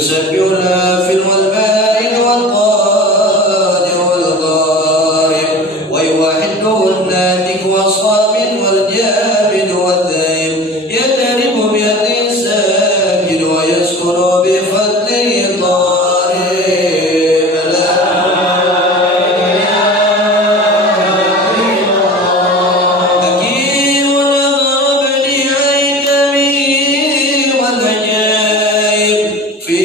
يسبح الآفل والبائن والقادر والغائب ويوحده الناتك والصامت والجامد والذائب يقترب بيده الساجد ويسكن بفضله طارب حكيم أمر بديع الجميع والعجائب في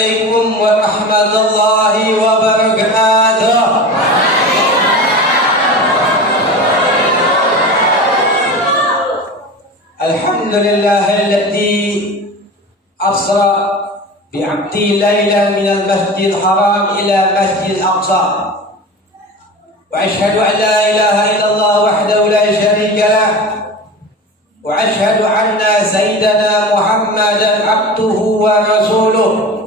عليكم ورحمة الله وبركاته. الحمد لله الذي أسرى بعبده ليلا من المسجد الحرام إلى المسجد الأقصى، وأشهد أن لا إله إلا الله وحده لا شريك له، وأشهد أن سيدنا محمدا عبده ورسوله.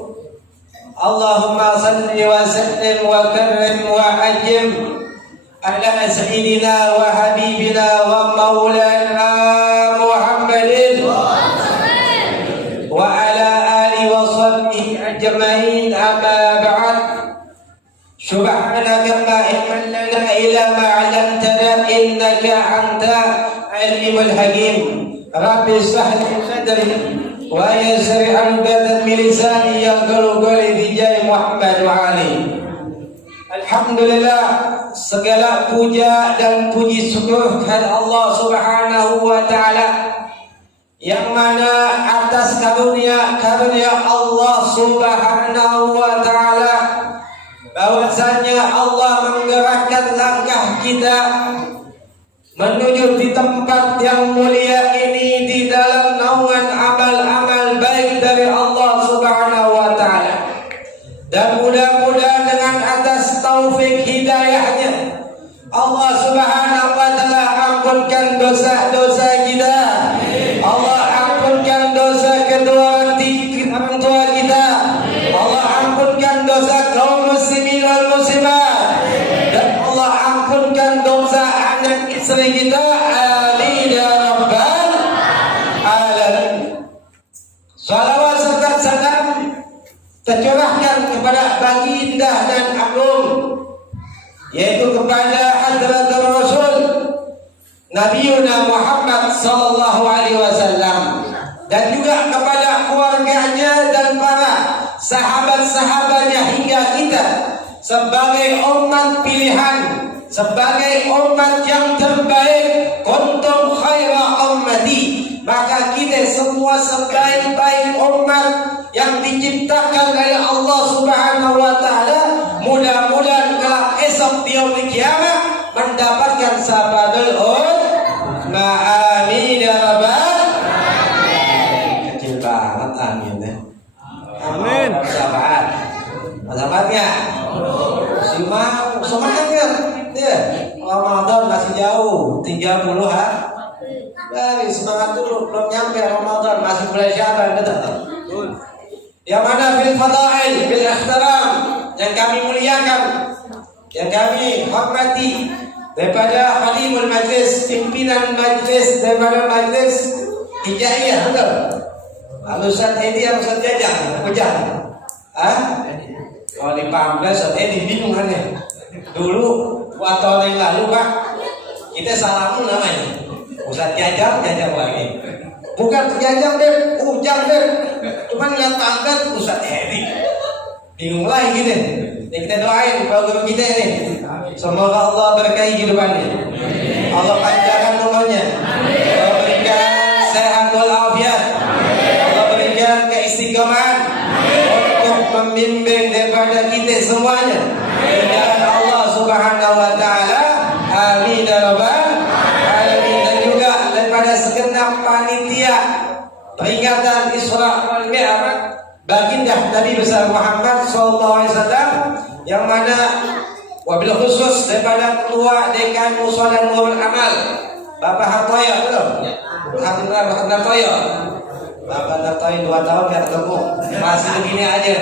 اللهم صل وسلم وكرم وأجم على سيدنا وحبيبنا ومولانا محمد وعلى آله وصحبه أجمعين. أما بعد، سبحانك لا علم لنا إلا ما علمتنا إنك أنت العليم الحكيم. رب اشرح لي صدري ويسر عقدة من لساني يفقهوا قولي بجاه محمد وعلي. Alhamdulillah, segala puja dan puji syukur kepada Allah Subhanahu wa taala, yang mana atas karunia Allah Subhanahu wa taala bahwasanya Allah menggerakkan langkah kita menuju di tempat yang mulia ini di dalam naungan amal-amal baik dari Allah Subhanahu wa taala. Dan mudah-mudahan dengan atas taufik hidayahnya Allah Subhanahu wa taala ampunkan dosa-dosa kita. Allah ampunkan dosa kedua orang tua kita. Allah ampunkan dosa kaum muslimin wal muslimat. Dan Allah ampunkan dosa anak istri kita. Amin ya rabbal alamin. Salawat serta salam tercurahkan kepada baginda dan agung, yaitu kepada Hadrat Rasul Nabiuna Muhammad sallallahu alaihi wasallam, dan juga kepada keluarganya dan para sahabat-sahabatnya hingga kita sebagai umat pilihan, sebagai umat yang terbaik. Kuntum khaira ummati, maka kita semua sebaik-baik umat yang diciptakan oleh Allah Subhanahu wa taala. Mudah-mudahan kelak esok di yaumil kiamat mendapatkan syafaat amin ya rabbal alamin. Kecil banget amin ya. Amin. Syafaatnya semangat ya. Ramadan masih jauh, 30 hari. Semangat dulu, belum nyampe Ramadan, masih bulan Syaban, betul. Yang mana fil fadail, bil ihtiram, yang kami muliakan, yang kami hormati, daripada Khalimul Majlis, pimpinan majlis daripada majlis Hijaiyah, betul. Ustaz Edi yang Ustaz Jajang, Ujang. Kalau di Pamda Ustaz Edi bingung kan ya. Dulu waktu yang lalu Pak, kita salamun namanya Ustaz Jajang lagi. Bukan Jajang deh, Ujang deh. Cuman lihat pangkat Ustaz Edi. Bingung lagi gitu. Jadi kita doain kalau guru kita ini, semoga Allah berkahi hidupannya, Allah panjangkan umurnya, Allah berikan sehat walafiat, Allah berikan keistiqomahan untuk membimbing daripada kita semuanya di jalan Allah Subhanahu wa taala. Amin ya rabbal alamin. Dan juga daripada segenap panitia peringatan Isra wal Mi'raj baginda Nabi besar Muhammad sallallahu alaihi wasallam, yang mana wabil khusus daripada ketua dekan Mushola Nurul Amal Bapak Hartoyo, betul? Hartoyo. Bapak Hartoyo 2 tahun gak ketemu, masih begini aja.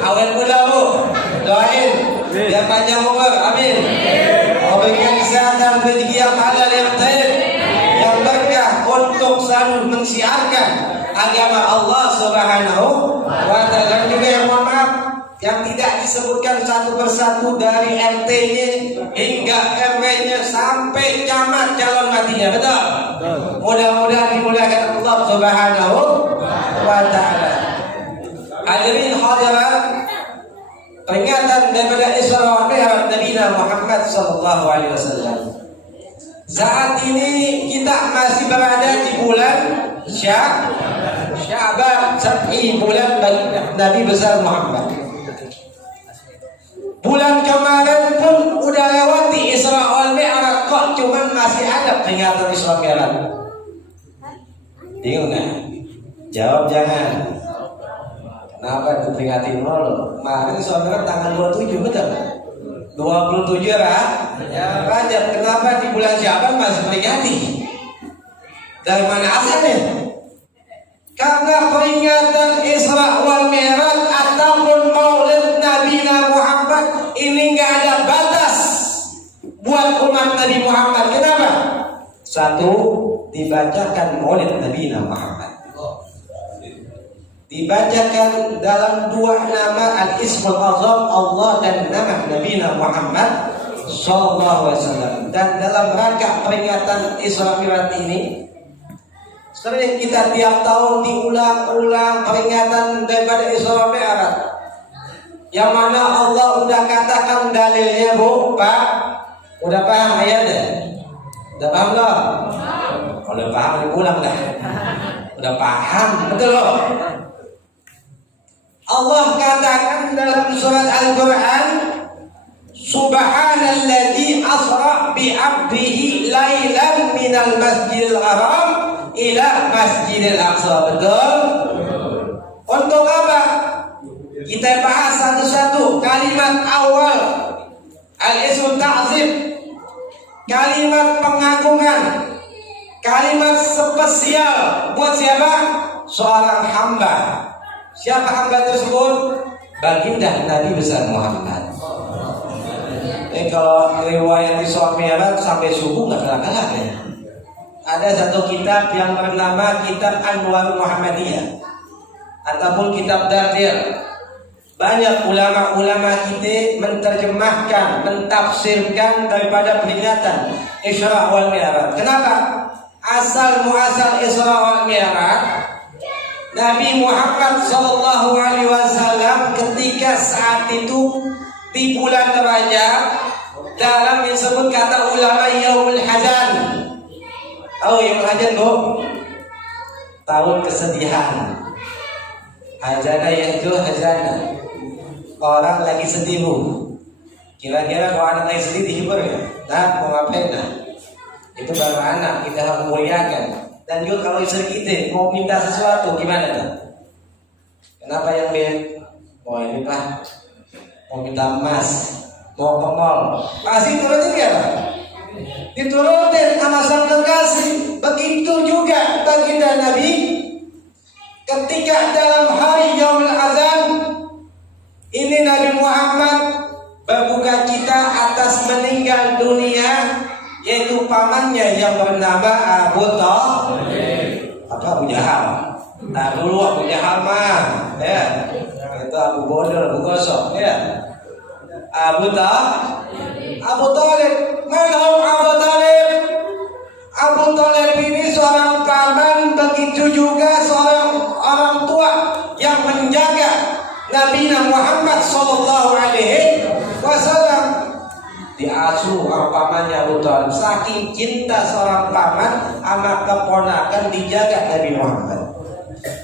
Awet muda Bu, doain biar panjang umur, amin. Allah berikan kesehatan, rezeki yang halal, yang baik, yang berkah untuk selalu mensiarkan agama Allah Subhanahu wa taala. Dan juga yang mohon maaf yang tidak disebutkan satu persatu dari RT-nya hingga RW-nya sampai camat calon matinya, betul? Mudah-mudahan dimuliakan Allah Subhanahu wa taala. Hadirin hadirat, peringatan daripada Isra wal Mi'raj Nabi Muhammad sallallahu alaihi wasallam. Saat ini kita masih berada di bulan Sya'ban, Sab'i, bulan Nabi besar Muhammad. Bulan kemarin pun udah lewati Isra wal Mi'raj, kok cuman masih ada peringatan Isra Mi'raj. Bingung nggak? Jawab jangan. Kenapa diperingatin lo? Kemarin Isra Mi'raj tanggal 27 betul? 27 ya Rajab. Kenapa di bulan Sya'ban masih peringati? Dari mana asalnya? Karena peringatan Isra wal Mi'raj ataupun Maulid Nabi Muhammad ini nggak ada batas buat umat Nabi Muhammad. Kenapa? Satu, dibacakan Maulid Nabi Muhammad. Dibacakan dalam dua nama Al-Ismul Azam Allah dan nama Nabi Muhammad sallallahu alaihi wasallam. Dan dalam rangka peringatan Isra Mi'raj ini sering kita tiap tahun diulang-ulang peringatan daripada Isra Mi'raj. Yang mana Allah udah katakan dalilnya, Bu, Pak. Udah paham ayatnya? Udah paham loh? Udah paham diulang dah. Udah paham, betul loh. Allah katakan dalam surat Al-Quran, Subhanalladzi asra bi 'abdihi lailan minal masjidil haram ila masjidil aqsa. Betul? Untuk apa? Kita bahas satu-satu. Kalimat awal al-ismu ta'zim, kalimat pengagungan, kalimat spesial buat siapa? Seorang hamba. Siapa hamba tersebut? Baginda Nabi besar Muhammad. Kalau riwayat Isra Mi'raj sampai subuh nggak kalah-kalah ya. Ada satu kitab yang bernama Kitab Anwar Muhammadiyah ataupun Kitab Dardir. Banyak ulama-ulama kita menterjemahkan, mentafsirkan daripada peringatan Isra wal Mi'raj. Kenapa? Asal muasal Isra wal Mi'raj, Nabi Muhammad sallallahu alaihi wasallam ketika saat itu di bulan Rajab, dalam disebut kata ulama Yaumul Hazan. Oh, Yaumul Hazan, Bu? Tahun kesedihan. Hazana yaitu hazana. Orang lagi sedih, Bu. Kira-kira kalau anak lagi sedih dihibur ya? Nah, mau ngapain nah? Itu baru anak, kita harus muliakan. Dan juga kalau istri kita mau minta sesuatu gimana nah? Kenapa yang dia mau ini Pak? Mau minta emas, mau ke mall, pasti turutin ya Pak? Diturutin sama sang kekasih. Begitu juga baginda Nabi ketika dalam hari Yaumul Azan ini Nabi Muhammad berbuka cita atas meninggal dunia, yaitu pamannya yang bernama Abu Talib. Apa Abu Jahal? Nah dulu Abu Jahal mah, ya. Itu Abu Bodor, Abu Gosok, ya. Abu Talib. Mana Abu Talib? Abu Talib ini seorang paman, begitu juga seorang orang tua yang menjaga Nabi Muhammad sallallahu alaihi wasallam. Diasuh orang pamannya Abu Talib. Saking cinta seorang paman sama keponakan dijaga Nabi Muhammad.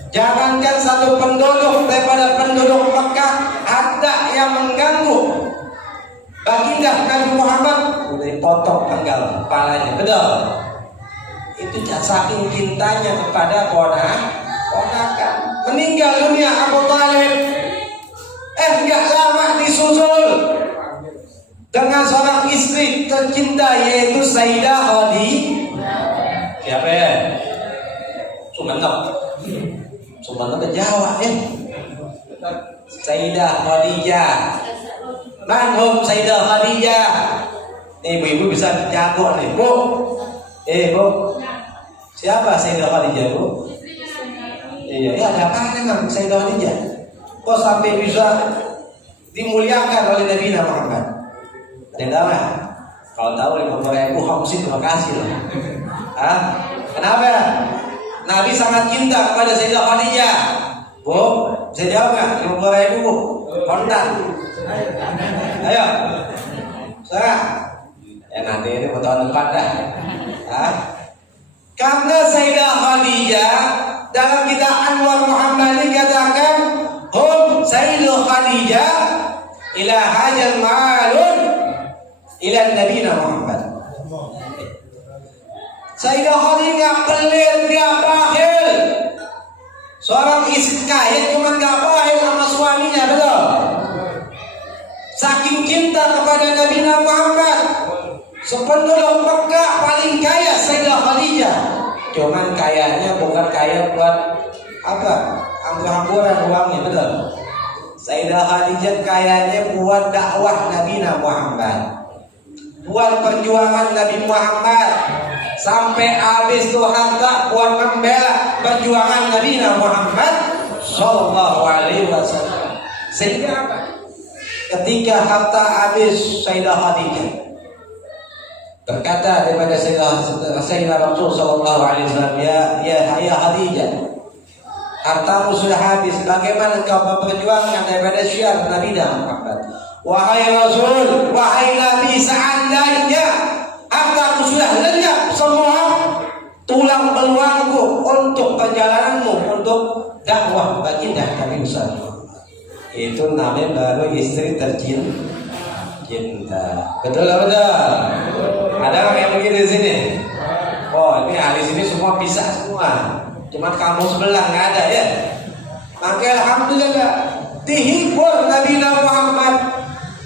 Jangankan satu penduduk daripada penduduk Mekah ada yang mengganggu baginda Nabi Muhammad, udah dipotong penggal kepalanya. Betul? Itu saking cintanya kepada ponakan. Meninggal dunia Abu Talib. Enggak lama disusul dengan seorang istri tercinta yaitu Sayyidah Khadijah. Siapa ya? Sumanto ke Jawa ya. Sayyidah Khadijah. Manhum Sayyidah Khadijah. Nih ibu-ibu bisa jago nih, Bu. Bu. Siapa Sayyidah Khadijah, Bu? Iya, ada apa dengan Sayyidah Khadijah? Kok sampai bisa dimuliakan oleh Nabi Muhammad? Ada yang tahu ya? Kalau tahu 50.000 hamsin terima kasih loh. Kenapa? Nabi sangat cinta kepada Sayyidah Khadijah. Bu, bisa jawab nggak? 50.000 Bu, kontan. Ayo, saya. Ya nanti ini tahun depan dah. Karena Sayyidah Khadijah dalam kitab Anwar Muhammad dikatakan, hum Sayyidah Khadijah ila hajal ma'alun ila Nabi Muhammad. Sayyidah Khadijah pelit, dia bakhil. Seorang istri kaya cuma gak bakhil sama suaminya, betul? Saking cinta kepada Nabi Muhammad, sependuduk Mekah paling kaya Sayyidah Khadijah. Cuman kayanya bukan kaya buat apa? Hambur-hamburan uangnya, betul? Sayyidah Khadijah kayanya buat dakwah Nabi Muhammad, buat perjuangan Nabi Muhammad, sampai habis tuh harta buat membela perjuangan Nabi Muhammad Sallallahu Alaihi Wasallam. Sehingga apa? Ketika harta habis, Sayyidah Khadijah berkata daripada Sayyidina Rasul Sallallahu Alaihi Wasallam, ya Khadijah, hartamu sudah habis, bagaimana kau memperjuangkan daripada syiar Nabi Muhammad? Wahai Rasul, wahai Nabi, seandainya hartaku sudah lenyap semua, tulang beluangku untuk perjalananmu, untuk dakwah baginda Nabi Muhammad. Itu namanya baru istri tercinta. Betul lah, betul. Ada orang yang begitu di sini? Oh, ini ahli sini semua bisa semua. Cuma kamu sebelah nggak ada ya. Maka alhamdulillah dihibur Nabi Muhammad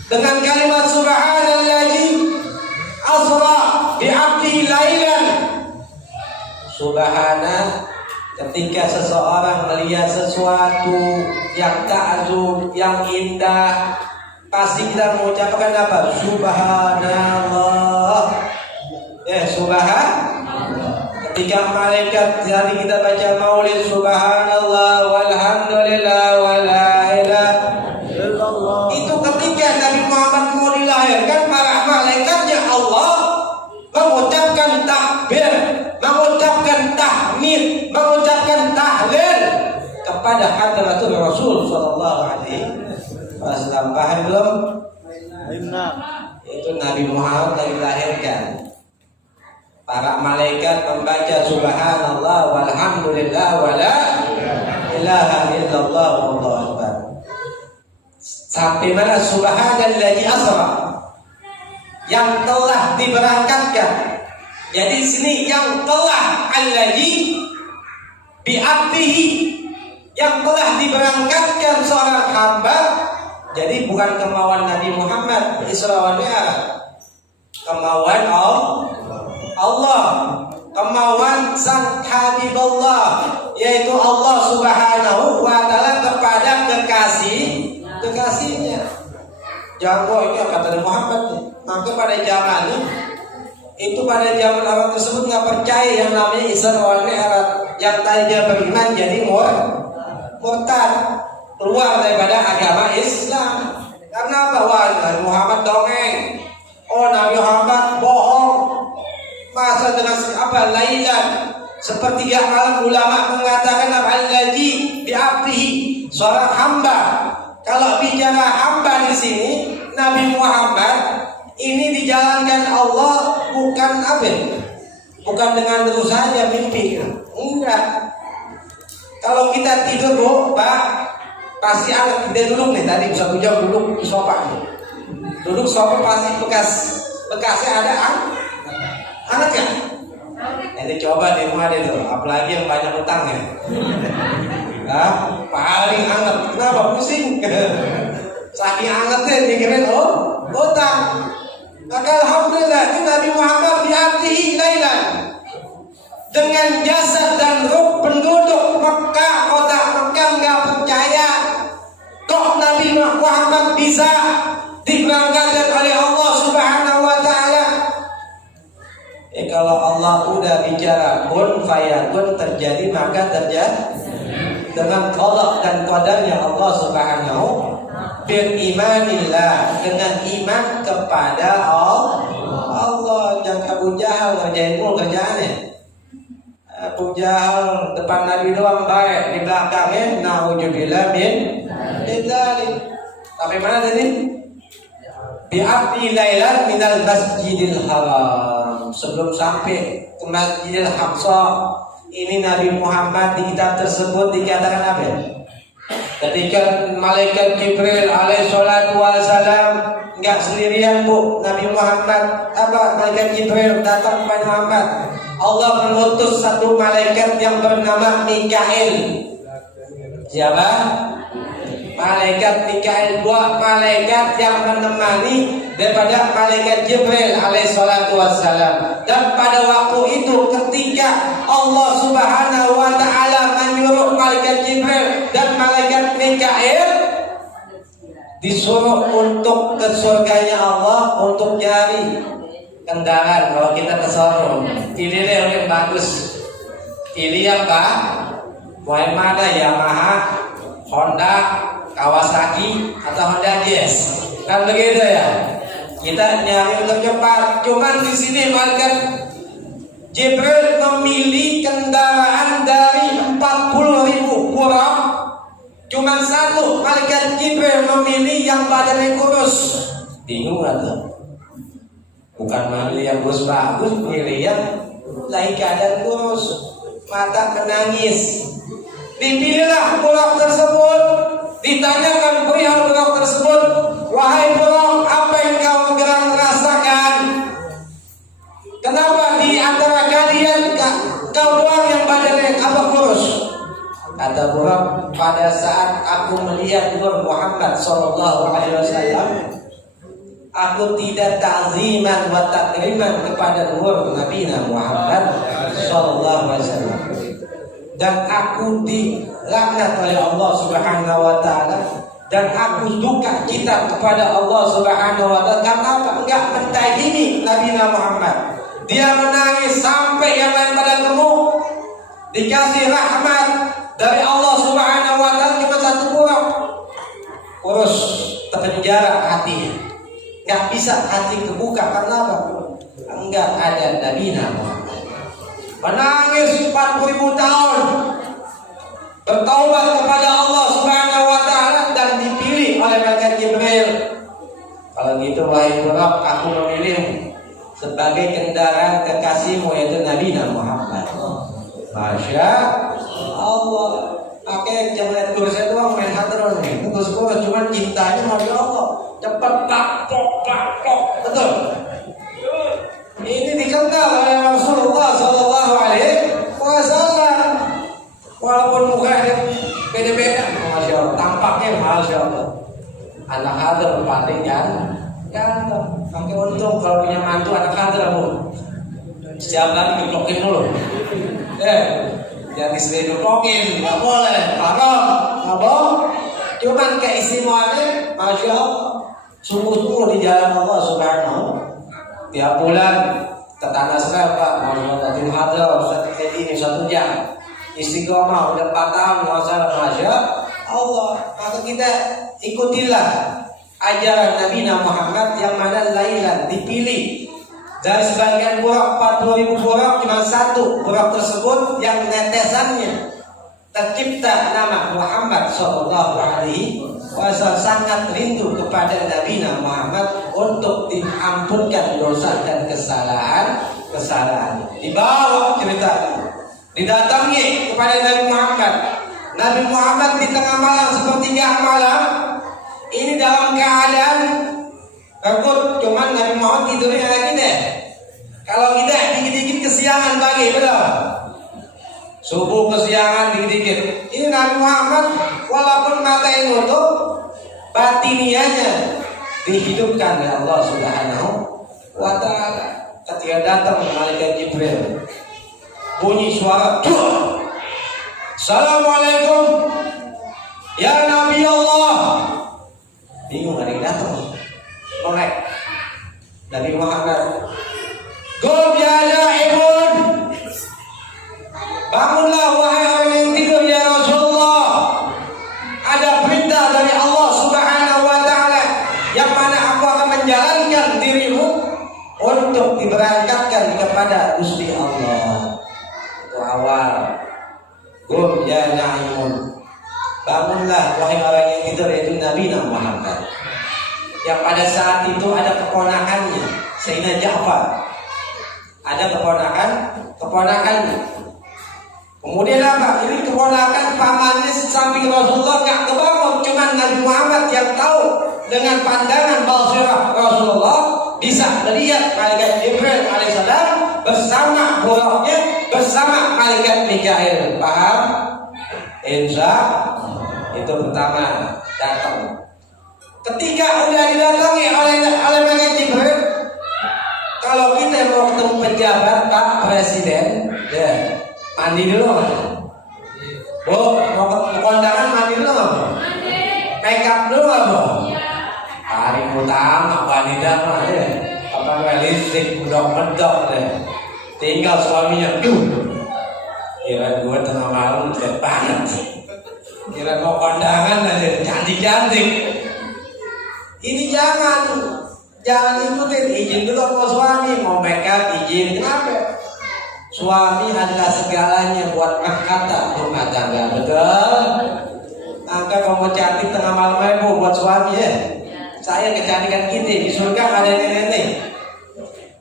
dengan kalimat subhanallazi asra bi'abdi lailan. Subhana, ketika seseorang melihat sesuatu yang ta'zub, yang indah, pasti kita mengucapkan apa? Subhanallah. Subhanallah. Ketika malaikat tadi kita baca maulid, subhanallah walhamdulillah wala ilaha illallah. Itu ketika Nabi Muhammad mau dilahirkan, para malaikatnya Allah mengucapkan takbir, mengucapkan tahmid, mengucapkan tahlil kepada hadratul Rasul sallallahu alaihi wasallam. Paham belum? Itu Nabi Muhammad yang dilahirkan. Para malaikat membaca subhanallah walhamdulillah wala ilaha illallah wallahu akbar. Sampai mana subhanallazi asra, yang telah diberangkatkan. Jadi sini yang telah allazi bi'abdihi, yang telah diberangkatkan seorang hamba. Jadi bukan kemauan Nabi Muhammad Isra wal Mi'raj, kemauan Allah, kemauan sang Habibullah, yaitu Allah Subhanahu wa Ta'ala kepada kekasihnya. Jangan ini kata Muhammad nih. Maka pada zaman itu pada zaman orang tersebut nggak percaya yang namanya Isra wal Mi'raj. Yang tadinya beriman jadi murtad, keluar daripada agama Islam. Karena bahwa Nabi Muhammad dongeng, Nabi Muhammad bohong. Masa dengan apa? Lailan, sepertiga malam. Ulama mengatakan allazi bi'abdihi, seorang hamba. Kalau bicara hamba di sini, Nabi Muhammad ini dijalankan Allah bukan apa? Bukan dengan terus saja mimpi. Enggak. Kalau kita tidur, Bu, Pak, pasti anak kita duduk nih, tadi bisa jam duduk di sofa nih. Duduk sofa pasti bekasnya ada hangat ya? Nanti coba di rumah deh tuh, apalagi yang banyak utang ya. Paling hangat. Kenapa? Pusing. Saking hangatnya dikirain utang. Maka alhamdulillah ini Nabi Muhammad bi'abdihi lailan, dengan jasad dan ruh penduduk Mekah, kota Mekah nggak percaya kok Nabi Muhammad bisa diberangkatkan oleh Allah Subhanahu wa Ta'ala. Kalau Allah udah bicara kun fayakun, terjadi maka terjadi dengan qada dan qadarnya Allah Subhanahu. Berimanillah, dengan iman kepada Allah. Jangan Abu Jahal ngerjain mulu kerjaannya. Abu Jahal depan Nabi doang baik, di belakangnya na'udzubillah min dzalik. Sampai mana tadi? Bi'abdi lailan minal masjidil haram. sebelum sampai ke Masjidil Aqsa, ini Nabi Muhammad di kitab tersebut dikatakan apa? Ketika malaikat Jibril alaihissalatu wassalam enggak sendirian bu, Nabi Muhammad malaikat Jibril datang kepada Muhammad. Allah mengutus satu malaikat yang bernama Mikail. Siapa? Malaikat Mikail, dua malaikat yang menemani daripada malaikat Jibril alaihissalatu wassalam. Dan pada waktu itu ketika Allah subhanahu wa ta'ala menyuruh malaikat Jibril dan malaikat Mikail disuruh untuk ke surganya Allah, untuk nyari kendaraan. Kalau kita ke sono, pilih yang bagus, pilih apa? Mulai mana? Yamaha, Honda, Kawasaki atau Honda Jazz, kan begitu ya? Kita nyari untuk cepat. Cuman di sini malaikat Jibril memilih kendaraan dari 40.000 burak. Cuman satu malaikat Jibril memilih yang badannya kurus. Bingung atau? Bukan memilih yang kurus bagus, milih yang lagi keadaan kurus, mata menangis. Dipilihlah burak tersebut. Ditanyakan perihal burak tersebut, wahai burak, apa yang kau rasakan? Kenapa di antara kalian kau doang yang badannya kurus? Kata burak, pada saat aku melihat Nur Muhammad sallallahu alaihi wasallam, aku tidak ta'ziman wa takriman kepada Nur Nabi Muhammad sallallahu alaihi wasallam. Dan aku dilaknat oleh Allah subhanahu wa ta'ala, dan aku duka cita kepada Allah subhanahu wa ta'ala. Karena apa? Enggak mentahini Nabi Muhammad. Dia menangis sampai yang lain pada gemuk. Dikasih rahmat dari Allah subhanahu wa ta'ala, cuma satu burak kurus, terpenjara hatinya, enggak bisa hati kebuka. Karena apa? Enggak ada Nabi Muhammad. Menangis 40.000 tahun, bertaubat kepada Allah subhanahu wa ta'ala, dan dipilih oleh malaikat Jibril. Kalau gitu wahai Burak, aku memilihmu sebagai kendaraan kekasihmu, yaitu Nabi Muhammad. Masya Allah. Pakai jangan kursi doang main hadron nih. Kursi cuma cintanya Masya Allah. Cepat pak. Betul. Ini dikenal oleh Rasulullah sallallahu alaihi wasallam. Walaupun mukanya beda-beda, Masya Allah, tampaknya Masya Allah. Anak kader paling ganteng. Pakai untung kalau punya mantu anak kader bu. Setiap hari diplokin dulu. Jangan istri diplokin, nggak boleh. Haram, nggak boleh. Cuman keistimewaannya Masya Allah. Sungguh-sungguh di jalan Allah subhanahu. Tiap bulan tetangga saya Pak mau ngadain hadroh ini 1 jam, istiqomah udah 4 tahun masalah Masya Allah. Maka kita ikutilah ajaran Nabi Muhammad yang mana lailan dipilih dari sebagian burak 40.000 burak, cuma satu burak tersebut yang netesannya tercipta nama Muhammad sallallahu alaihi wasallam, sangat rindu kepada Nabi Muhammad untuk diampunkan dosa dan kesalahan. Dibawa ceritanya, didatangi kepada Nabi Muhammad. Nabi Muhammad di tengah malam, sepertiga malam, ini dalam keadaan takut. Cuman Nabi Muhammad tidurnya lagi deh. Kalau kita dikit-dikit kesiangan pagi, betul? Subuh kesiangan dikit-dikit. Ini Nabi Muhammad walaupun mata yang nutup, batinianya dihidupkan oleh Allah subhanahu wa ta'ala. Ketika datang malaikat Jibril, bunyi suara, Assalamualaikum ya Nabi Allah. Bingung ada yang datang. Oleh Nabi Muhammad, Qum ya Ibun, bangunlah wahai orang yang tidur ya Rasulullah. Ada perintah dari Allah subhanahu wa ta'ala, yang mana aku akan menjalankan dirimu untuk diberangkatkan kepada Gusti Allah. Itu awal. Qum ya Ibun, bangunlah wahai orang yang tidur, yaitu Nabi Muhammad, yang pada saat itu ada keponakannya Sayyidina Ja'far. Ada keponakan. Kemudian apa? Ini keponakan pamannya samping Rasulullah nggak kebangun, cuman Nabi Muhammad yang tahu dengan pandangan basirah Rasulullah bisa melihat malaikat Jibril alaihissalam bersama buruknya bersama malaikat Mikail. Paham? Insya itu pertama datang. Ketika udah didatangi oleh malaikat Jibril, kalau kita mau ketemu pejabat Pak Presiden, ya mandi dulu kan? Bu, mau ke kondangan mandi dulu nggak bu? Make up dulu nggak bu? Hari utama wanita mah ya, apa listrik medok deh. Tinggal suaminya, kira gue tengah malam jelek banget. Kira mau kondangan aja cantik. Ini jangan ikutin, izin dulu sama suami mau make up izin. Kenapa? Suami adalah segalanya buat mahkota rumah tangga, betul? Maka kamu cantik tengah malam ibu buat suami ya. Saya kecantikan kita di surga nggak ada nenek-nenek.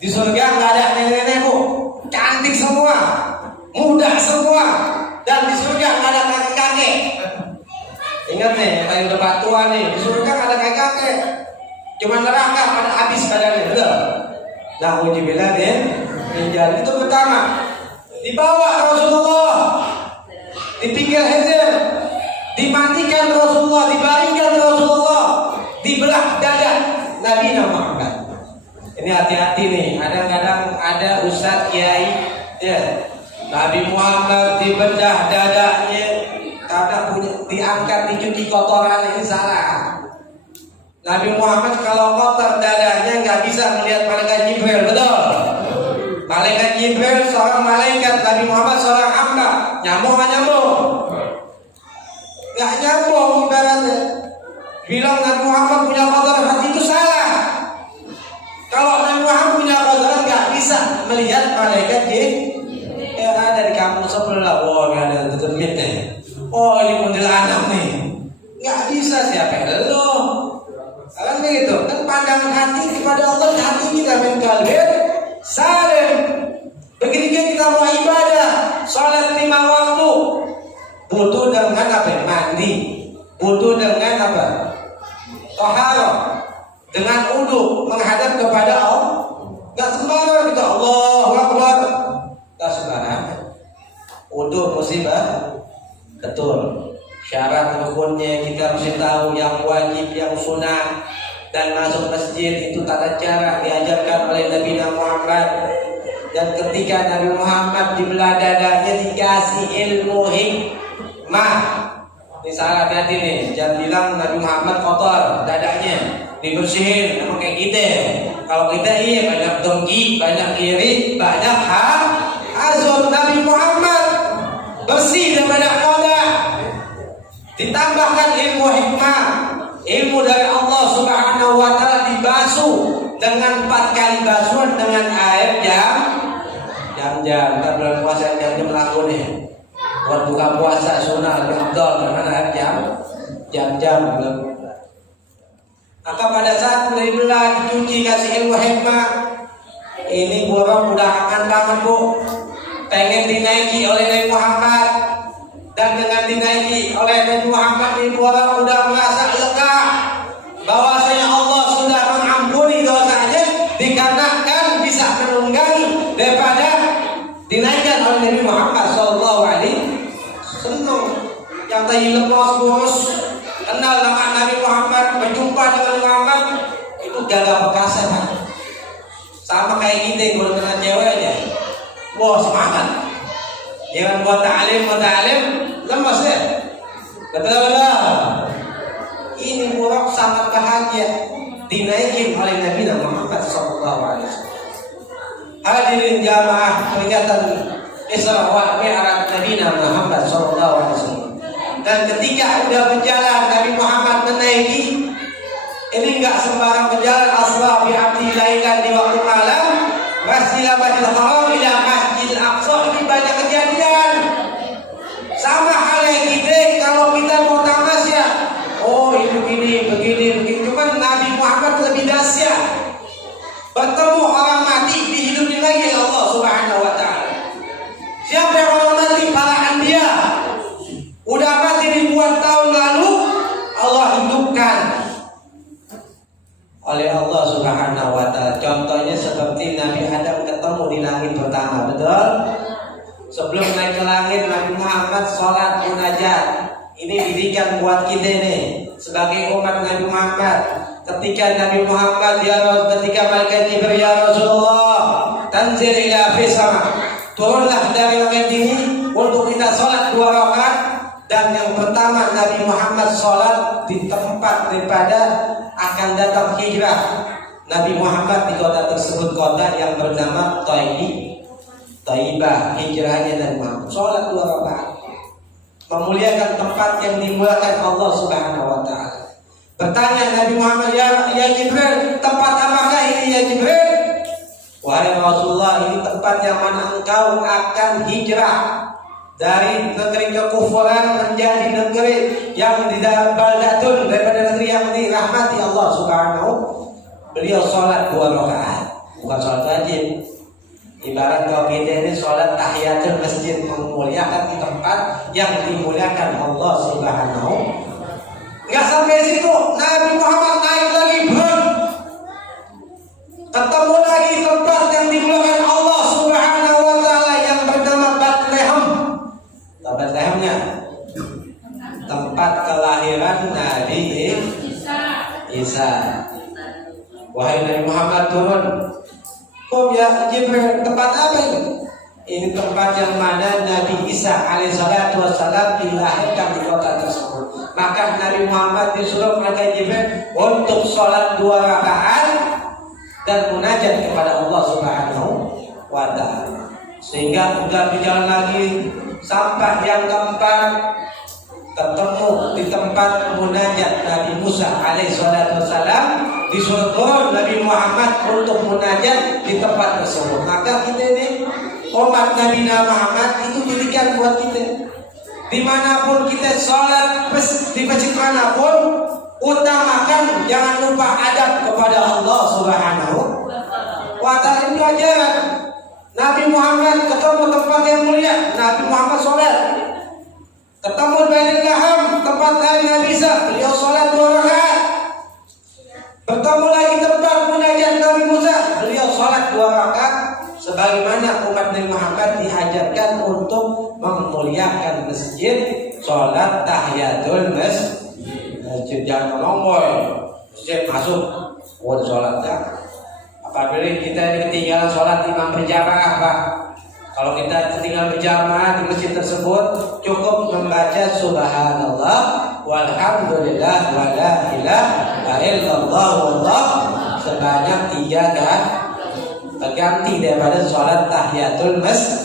Di surga nggak ada nenek-nenek bu, cantik semua, muda semua, dan di surga nggak ada kakek-kakek. Ingat nih, tadi udah tua nih, di surga nggak ada kakek-kakek, cuma neraka pada habis badannya, betul? Nah, uji bilang ya. Menjadi itu pertama dibawa Rasulullah di pinggir Hijr, dimandikan Rasulullah, dibaringkan Rasulullah, dibelah dada Nabi Muhammad. Ini hati-hati nih, kadang-kadang ada ustaz kiai ya, Nabi Muhammad dibedah dadanya karena punya diangkat dicuci kotoran, ini salah. Nabi Muhammad kalau kotor dadanya nggak bisa melihat malaikat Jibril, betul? Malaikat Jibril seorang malaikat, Nabi Muhammad seorang hamba. Nyambung nggak nyambung? Nggak nyambung ibaratnya. Bilang Nabi Muhammad punya kotoran hati itu salah. Kalau Nabi Muhammad punya kotoran nggak bisa melihat malaikat Jibril. Ya ada di kampung sebelah, oh ada termit nih. Oh ini kuntilanak nih. Nggak bisa, siapa lo? Kan begitu. Kan pandangan hati kepada Allah, hati kita min qalbin salim. Begitu kita mau ibadah, sholat 5 waktu, butuh dengan apa? Mandi, butuh dengan apa? Taharah, dengan wudu menghadap kepada Allah. Gak sembarang kita Allahu Akbar, gak sembarang. Wudu musibah, betul. Syarat rukunnya kita mesti tahu, yang wajib, yang sunnah, dan masuk masjid itu tata cara diajarkan oleh Nabi Muhammad. Dan ketika Nabi Muhammad dibelah dadanya dikasih ilmu hikmah. Ini salah hati nih, jangan bilang Nabi Muhammad kotor dadanya, dibersihin sama kayak kita. Kalau kita iya banyak dengki, banyak iri, banyak hasud. Nabi Muhammad bersih dan banyak noda. Ditambahkan ilmu hikmah, ilmu dari Allah Subhanahu wa taala dibasuh dengan 4 kali basuhan dengan air jam. Kita bulan puasa jam laku nih. Buat buka puasa sunnah lebih afdal dengan air jam. Maka pada saat mulai belah dicuci kasih ilmu hikmah, ini burung udah aman banget bu, pengen dinaiki oleh Nabi Muhammad. Dan dengan dinaiki oleh Nabi Muhammad ini orang sudah merasa lega bahwasanya Allah sudah mengampuni dosanya dikarenakan bisa menunggangi daripada dinaikkan oleh Nabi Muhammad sallallahu alaihi wasallam. Yang tadi lepas kurus kenal nama Nabi Muhammad, berjumpa dengan Muhammad, itu gagah perkasa kan? Sama kayak kita kalau dengan ceweknya, wah semangat. Jangan buat ta'lim lemas ya. Betul-betul. Ini buruk sangat bahagia dinaikin oleh Nabi Muhammad SAW. Hadirin jamaah peringatan Isra wa Mi'raj Nabi Muhammad SAW. Dan ketika sudah berjalan Nabi Muhammad menaiki, ini enggak sembarang berjalan, asra bi abdi lailan di waktu malam, Masjidil Haram ila Masjidil Aqsa. Ini banyak kejadian. Sama halnya kita kalau kita mau tamasya, oh ini begini. Cuman Nabi Muhammad lebih dahsyat. Bertemu orang mati dihidupin lagi Allah oleh Allah Subhanahu wa taala. Contohnya seperti Nabi Adam ketemu di langit pertama, betul? Sebelum naik ke langit, Nabi Muhammad sholat munajat. Ini didikan buat kita nih sebagai umat Nabi Muhammad. Ketika Nabi Muhammad ketika malaikat Jibril, ya Rasulullah, tanzil ila fis sama, turunlah dari langit ini untuk kita sholat 2 rakaat. Dan yang pertama Nabi Muhammad sholat di tempat daripada akan datang hijrah. Nabi Muhammad di kota tersebut, kota yang bernama Taibah, hijrahnya Nabi Muhammad. Sholat 2 rakaat, memuliakan tempat yang dimuliakan Allah Subhanahu wa taala. Bertanya Nabi Muhammad, ya Jibril, tempat apakah ini ya Jibril? Wahai Rasulullah, ini tempat yang mana engkau akan hijrah dari negeri kekufuran menjadi negeri yang tidak baldatun, daripada negeri yang dirahmati Allah Subhanahu. Beliau sholat 2 rakaat, bukan sholat wajib. Ibarat kalau kita ini sholat tahiyatul masjid, memuliakan di tempat yang dimuliakan Allah Subhanahu. Nggak sampai situ, Nabi Muhammad naik lagi, ketemu lagi tempat yang dimuliakan Allah Subhanahu wa taala yang bernama Bethlehem. Bethlehemnya tempat kelahiran Nabi Isa. Wahai Nabi Muhammad, turun. Ya Jibril, tempat apa ini? Ini tempat yang mana Nabi Isa alaihissalatu wassalam dilahirkan di kota tersebut. Maka Nabi Muhammad disuruh malaikat Jibril untuk sholat 2 rakaat dan munajat kepada Allah Subhanahu wa taala. Sehingga udah berjalan lagi sampai yang keempat, ketemu di tempat munajat Nabi Musa alaihissalatu wassalam. Disuruh Nabi Muhammad untuk munajat di tempat tersebut. Maka kita ini umat Nabi Muhammad itu didikan buat kita. Dimanapun kita sholat di masjid manapun, utamakan jangan lupa adab kepada Allah Subhanahu wa taala. Itu ajaran Nabi Muhammad. Ketemu tempat yang mulia, Nabi Muhammad sholat. Ketemu Bethlehem, tempat Nabi Isa, beliau sholat 2 rakaat. Bertemu lagi tempat munajat Nabi Musa, beliau sholat 2 rakaat. Sebagaimana umat Nabi Muhammad diajarkan untuk memuliakan masjid, sholat tahiyatul masjid. Jangan melongoy, masjid masuk, buat sholat ya. Apabila kita ketinggalan sholat imam berjamaah, Pak. Kalau kita tinggal berjamaah di masjid tersebut, cukup membaca subhanallah walhamdulillah wa la ilaha illallah wallah sebanyak 3 kan, terganti daripada sholat tahiyatul masjid.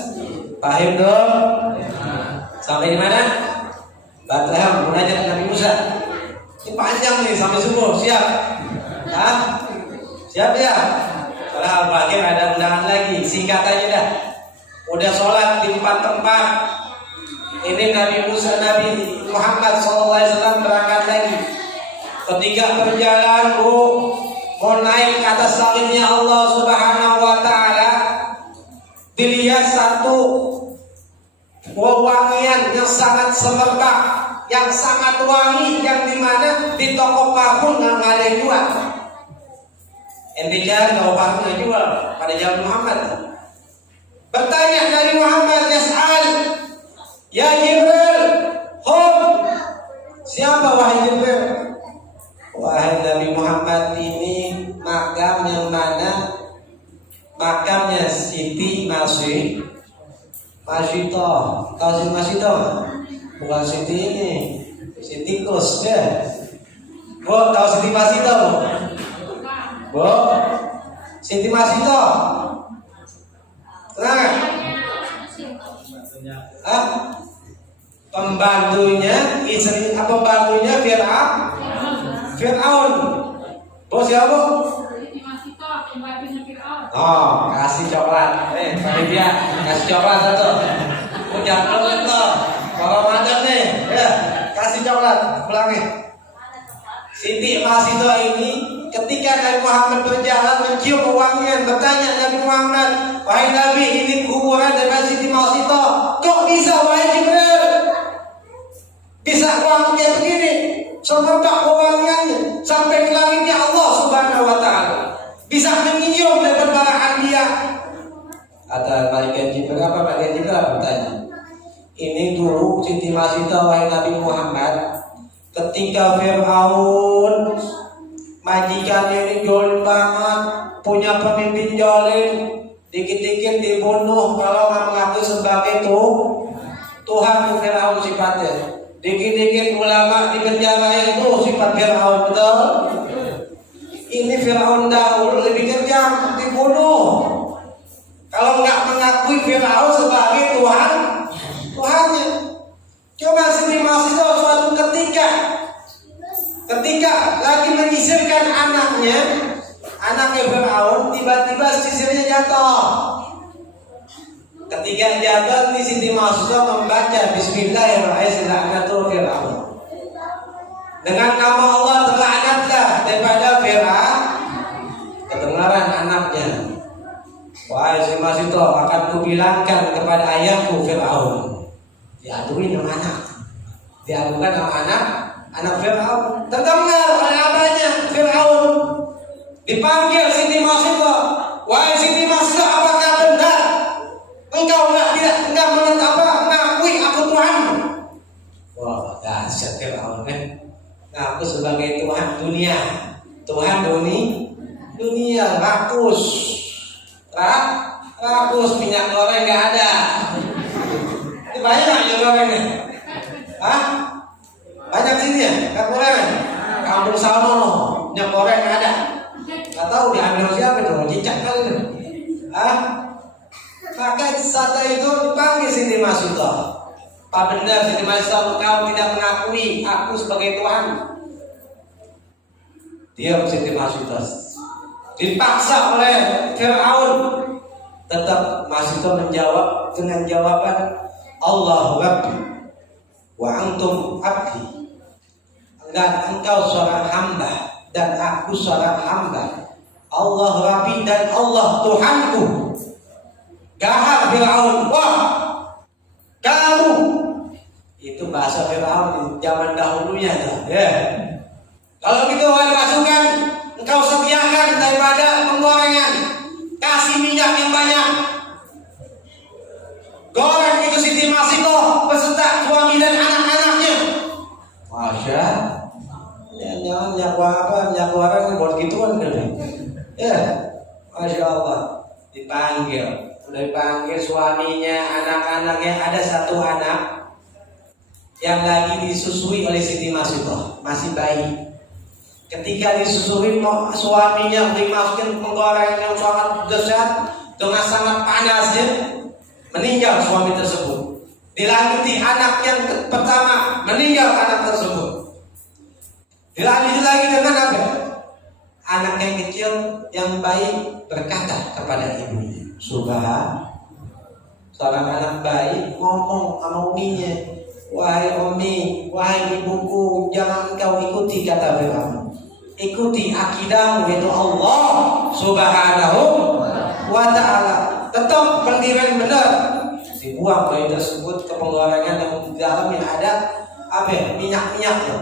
Paham dong? Sampai di mana? Bethlehem, munajat Nabi Musa. Ini panjang nih sampai subuh. Siap? Hah? Siap ya? Soalnya bagian ada undangan lagi. Singkat aja dah. Udah sholat di tempat-tempat. Ini Nabi Musa, Nabi Muhammad SAW berangkat lagi. Ketika berjalan, mau naik ke atas salibnya Allah Subhanahu wa taala, dilihat satu wewangian yang sangat semerbak, yang sangat wangi, yang dimana di toko parfum nggak ada yang jual. Ente cari toko parfum nggak jual pada zaman Muhammad. Bertanya Nabi Muhammad, yas'al, ya Jibril, siapa wahai Jibril? Wahai Nabi Muhammad, ini makam yang mana? Makamnya Siti Masitoh. Tahu Siti Masitoh? Bukan Siti ini, Siti Kus ya. Bu, tahu Siti Masitoh? Bu, Siti Masitoh. Nah, pembantunya istri, pembantunya Fir'aun. Bos siapa? Oh, kasih coklat. Panitia, kasih coklat satu. Udah belum itu. Kalau makan nih, ya kasih coklat. Pulangin. Siti Masitoh ini ketika Nabi Muhammad berjalan mencium wangian, bertanya Nabi Muhammad, wahai Nabi, ini kuburan dari Siti Masitoh. Kok bisa wahai Jibril? Bisa wanginya begini, semerbak wangiannya sampai ke langitnya Allah Subhanahu Subhanahu wa ta'ala. Bisa menyium dapat para anbiya. Kata malaikat Jibril, apa malaikat Jibril bertanya, ini dulu Siti Masita wahai Nabi Muhammad, ketika Fir'aun majikannya ini jolin banget, punya pemimpin jolin, dikit-dikit dibunuh kalau nggak mengaku sebagai Tuhan. Fir'aun sifatnya, dikit-dikit ulama di penjara itu sifat Fir'aun, betul? Ini Fir'aun dahulu lebih kejam, dibunuh kalau nggak mengakui Fir'aun sebagai Tuhannya. Coba Siti Masita suatu ketika lagi menyisirkan anaknya Fir'aun, tiba-tiba sisirnya jatuh. Ketika jatuh, Siti Masita membaca Bismillahirrahmanirrahim Fir'aun. Dengan nama Allah terlaknatlah daripada Fir'aun. Kedengaran anaknya, wahai Siti Masita, akan kubilangkan kepada ayahku Fir'aun. Diaduin sama anak, diadukan sama anak Fir'aun. Terdengar oleh abahnya Fir'aun, dipanggil Siti Masita, wahai Siti Masita, apakah benar engkau enggak mengakui aku Tuhan? Wah, dahsyat Fir'aun kan. Ngaku sebagai Tuhan dunia, Tuhan dunia, rakus minyak goreng nggak ada. Ini banyak nggak minyak gorengnya? Hah? Banyak sini ya, minyak goreng. Kampung Salmono, minyak goreng nggak ada. Nggak tahu diambil siapa itu, cicak kali itu. Hah? Maka saat itu dipanggil Siti Masita. Apa benar Siti Masita engkau tidak mengakui aku sebagai Tuhan? Diam Siti Masita. Dipaksa oleh Fir'aun, tetap Masita menjawab dengan jawaban Allahu Rabbi wa antum abdi. Dan engkau seorang hamba dan aku seorang hamba. Allah Rabbi dan Allah Tuhanku. Gahar Fir'aun, wah kamu. Itu bahasa Fir'aun di zaman dahulunya ya. Kalau gitu wahai pasukan, engkau sediakan daripada penggorengan, kasih minyak yang banyak, goreng itu Siti Masita beserta suami dan anak-anaknya. Masya, jangan minyak goreng buat gituan kan? Ya, Masya Allah. Udah dipanggil suaminya, anak-anaknya. Ada satu anak yang lagi disusui oleh Siti Masita, masih bayi. Ketika disusui, suaminya dimasukin penggorengan yang sangat dahsyat dengan sangat panasnya, meninggal suami tersebut. Dilanjuti anak yang pertama, meninggal anak tersebut. Dilanjuti lagi dengan apa? Anak yang kecil yang bayi berkata kepada ibunya, seorang anak bayi ngomong sama uminya, wahai umi, wahai ibuku, jangan kau ikuti kata Fir'aun, ikuti akidahmu yaitu Allah Subhanahu wa ta'ala. Tetap pendirian benar. Dibuang bayi tersebut ke penggorengan yang di dalamnya ada apa ya? Minyak-minyaknya.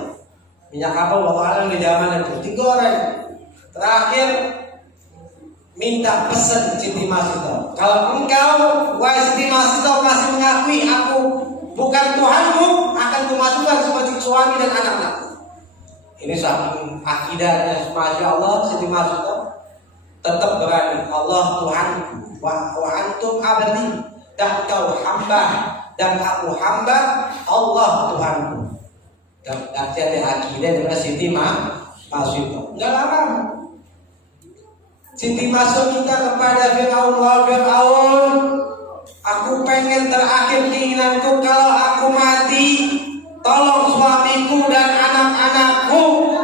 Minyak apa? Wallah di zaman itu digoreng. Terakhir minta pesan Siti Masita, kalau engkau wahai Siti Masita masih mengakui aku bukan Tuhanmu, akan kumasukkan seperti suami dan anak-anakku. Ini saking akidahnya, Masya Allah. Siti Masita tetap berani, Allah Tuhanku wa antum abdi, dan kau hamba dan aku hamba, Allah Tuhanku. Dan artinya akidah dengan Siti Masita. Enggak lama Siti Masita minta kepada Fir'aun, wahai Fir'aun, aku pengen terakhir keinginanku, kalau aku mati, tolong suamiku dan anak-anakku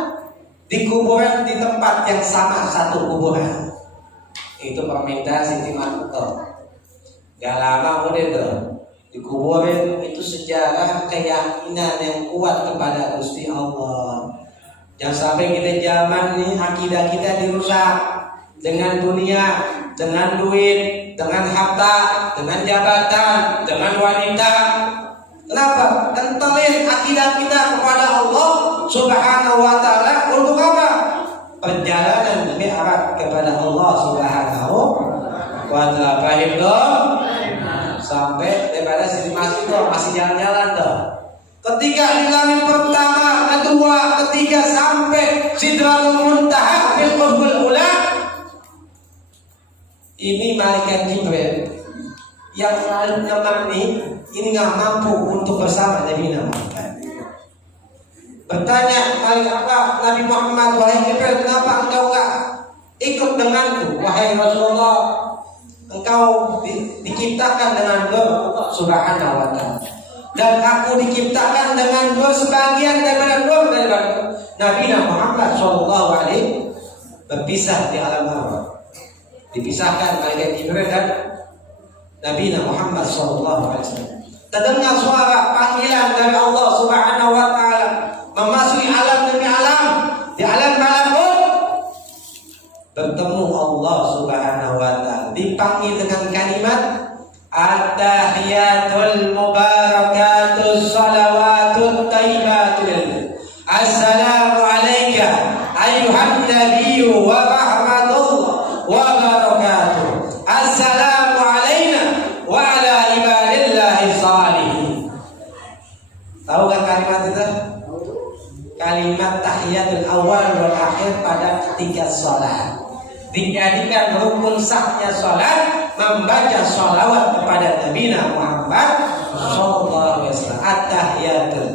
dikuburkan di tempat yang sama, satu kuburan. Itu permintaan Siti Masita. Gak lama udah tuh dikuburin. Itu sejarah keyakinan yang kuat kepada Gusti Allah. Jangan sampai kita zaman ini akidah kita dirusak dengan dunia, dengan duit, dengan harta, dengan jabatan, dengan wanita. Kenapa? Kentalin akidah kita kepada Allah Subhanahu wa ta'ala. Untuk apa? Perjalanan demi syarat kepada Allah Subhanahu wa Ta'ala. Paham dong? Sampai daripada sini masih jalan-jalan dong. Ketika di langit pertama, kedua, ketiga sampai Sidratul Muntaha fil qurbil ula, ini malaikat Jibril yang selalu menemani ini nggak mampu untuk bersama Nabi Muhammad. Bertanya Nabi Muhammad, wahai Jibril, kenapa engkau nggak ikut denganku? Wahai Rasulullah, engkau diciptakan dengan Allah Subhanahu wa Ta'ala, dan aku diciptakan dengan dua sebagian daripada Nabi Muhammad Sallallahu Alaihi berpisah di alam arwah. Dipisahkan malaikat Jibril dan Nabi Muhammad Sallallahu Alaihi Wasallam. Terdengar suara panggilan dari Allah Subhanahu Wa Taala memasuki alam demi alam. Di alam malakut bertemu Allah Subhanahu Wa Taala, dipanggil dengan kalimat At-tahiyatul mubarakatus salawatut thayyibatul. Assalamu alayka ayyuhan nabiyyu wa rahmatullah wa barakatuh. Assalamu alayna wa ala ibadillahi salihin. Tahu kan kalimat itu? Kalimat tahiyatul awal wal akhir pada ketika salat. Dijadikan rukun sahnya salat membaca sholawat kepada Nabi Muhammad Sallallahu Alaihi Wasallam. At-tahiyatul,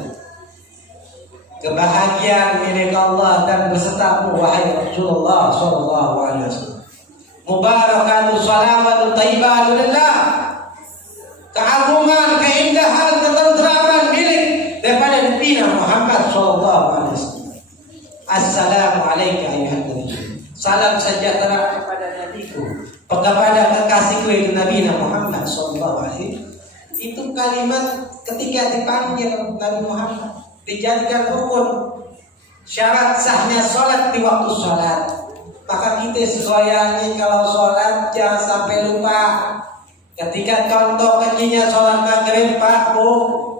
kebahagiaan milik Allah dan besertamu wahai Rasulullah Sallallahu Alaihi Wasallam. Mubarakatuh salawatu thayyibatulillah, keagungan, keindahan, ketentraman milik daripada Nabi Muhammad Sallallahu Alaihi Wasallam. Assalamu alayka ayyuhan nabi, salam sejahtera kepada nabiku, kepada kekasihku itu Nabi Muhammad Sallallahu Alaihi Wasallam. Itu kalimat ketika dipanggil Nabi Muhammad, dijadikan rukun syarat sahnya sholat di waktu sholat. Maka kita sesuaiannya kalau sholat jangan sampai lupa. Ketika contoh kecilnya sholat maghrib, Pak Bu,